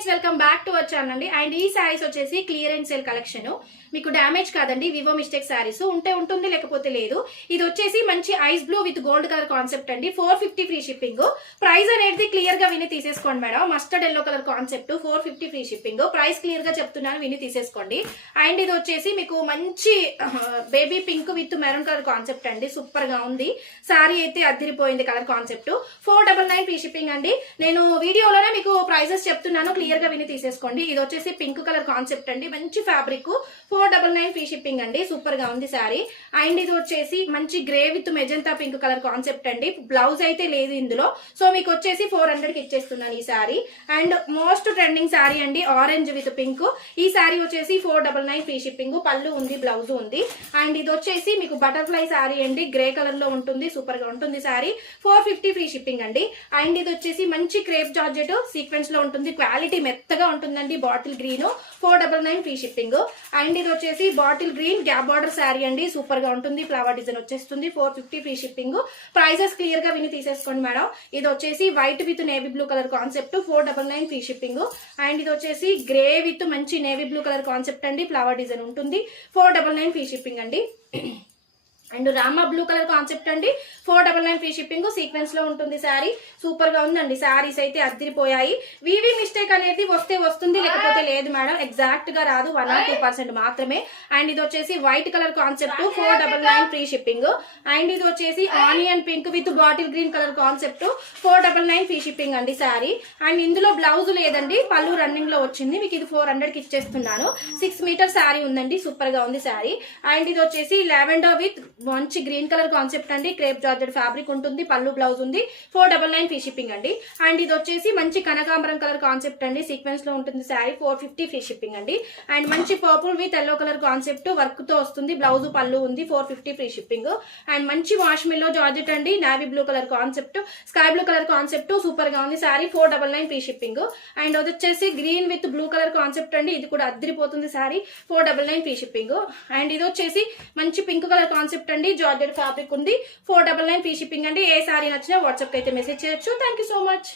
Friends welcome back to our channel అండి. And ఈ శారీస్ వచ్చేసి క్లియర్ అండ్ సేల్ కలెక్షన్, మీకు డ్యామేజ్ కాదండి, వివో మిస్టేక్ శారీస్ ఉంటే ఉంటుంది లేకపోతే లేదు. ఇది వచ్చేసి మంచి ice blue with gold colour concept అండి. 450 ఫ్రీ షిప్పింగ్. ప్రైస్ అనేది క్లియర్ గా విని తీసేసుకోండి madam. Mustard yellow colour concept 450 free shipping. Price clear గా చెప్తున్నాను, విని తీసేసుకోండి. అండ్ ఇది వచ్చేసి మీకు మంచి baby pink with maroon colour concept అండి. సూపర్ గా ఉంది శారీ అయితే, అదిరిపోయింది కలర్ కాన్సెప్ట్. 499 ఫ్రీ షిప్పింగ్ అండి. నేను వీడియోలోనే మీకు ప్రైజెస్ చెప్తున్నాను, క్లియర్ గా విని తీసేసుకోండి. ఇది వచ్చేసి పింక్ కలర్ కాన్సెప్ట్ అండి, మంచి ఫ్యాబ్రిక్. 499 ఫ్రీ షిప్పింగ్ అండి. సూపర్ గా ఉంది శారీ. అండ్ ఇది వచ్చేసి మంచి grey with magenta pink colour concept అండి. బ్లౌజ్ అయితే లేదు ఇందులో, సో మీకు వచ్చేసి 400 కి ఇచ్చేస్తున్నాను ఈ sari. And most trending sari అండి, ఆరెంజ్ విత్ పింక్. ఈ శారీ వచ్చేసి 499 ఫ్రీ షిప్పింగ్. పళ్ళు ఉంది, బ్లౌజ్ ఉంది. అండ్ ఇది వచ్చేసి మీకు బటర్ఫ్లై శారీ అండి, గ్రే కలర్ లో ఉంటుంది. సూపర్ గా ఉంటుంది శారీ. 450 ఫ్రీ షిప్పింగ్ అండి. అండ్ ఇది వచ్చేసి మంచి క్రేప్ జార్జెట్ సీక్వెన్స్ లో ఉంటుంది, క్వాలిటీ మెత్తగా ఉంటుందండి. Bottle green 499 free shipping. And ఇది వచ్చేసి bottle green gap border sari అండి, సూపర్ గా ఉంటుంది. ఫ్లవర్ డిజైన్ వచ్చేస్తుంది. 450 ఫ్రీ షిప్పింగ్. ప్రైజెస్ క్లియర్ గా విని తీసేసుకోండి మేడం. ఇది వచ్చేసి white with navy blue colour concept 499 free shipping. And ఇది వచ్చేసి గ్రే విత్ మంచి నేవీ బ్లూ కలర్ కాన్సెప్ట్ అండి, ఫ్లవర్ డిజైన్ ఉంటుంది. 499 ఫ్రీ షిప్పింగ్ అండి. And Rama blue colour concept అండి, 499 ఫ్రీ షిప్పింగ్. సీక్వెన్స్ లో ఉంటుంది శారీ. సూపర్ గా ఉందండి. శారీస్ అయితే అదిరిపోయాయి. వివి మిస్టేక్ అనేది వస్తే వస్తుంది, లేకపోతే లేదు మేడం. ఎగ్జాక్ట్ గా రాదు, 1 or 2% మాత్రమే. అండ్ ఇది వచ్చేసి white colour concept 499 free shipping. And ఇది వచ్చేసి onion pink with bottle green colour concept 499 free shipping అండి శారీ. అండ్ ఇందులో బ్లౌజ్ లేదండి, పళ్ళు రన్నింగ్ లో వచ్చింది. మీకు ఇది 400 కి ఇచ్చేస్తున్నాను. 6 మీటర్ శారీ ఉందండి, సూపర్ గా ఉంది శారీ. అండ్ ఇది వచ్చేసి లావెండర్ విత్ మంచి గ్రీన్ కలర్ కాన్సెప్ట్ అండి, క్రేప్ జార్జెట్ ఫ్యాబ్రిక్ ఉంటుంది. పళ్ళు బ్లౌజ్ ఉంది. 499 ఫ్రీ షిప్పింగ్ అండి. అండ్ ఇది వచ్చేసి మంచి కనకాంబరం కలర్ కాన్సెప్ట్ అండి, సీక్వెన్స్ లో ఉంటుంది శారీ. 450 ఫ్రీ షిప్పింగ్ అండి. అండ్ మంచి purple with yellow colour concept work తో వస్తుంది. బ్లౌజ్ పళ్ళు ఉంది. 450 ఫ్రీ షిప్పింగ్. అండ్ మంచి వాష్మిల్లో జార్జెట్ అండి, navy blue colour concept, sky blue colour concept, super గా ఉంది శారీ. 499 free shipping. అండ్ అది వచ్చేసి green with blue colour concept అండి, ఇది కూడా అదిరిపోతుంది శారీ. 499 free shipping. అండ్ ఇది వచ్చేసి మంచి పింక్ కలర్ కాన్సెప్ట్ అండి, జార్జెట్ ఫ్యాబ్రిక్ ఉంది. 499 ఫ్రీ షిప్పింగ్ అండి. ఏ సారీ నచ్చినా వాట్సాప్ కి అయితే మెసేజ్ చేయొచ్చు. Thank you so much.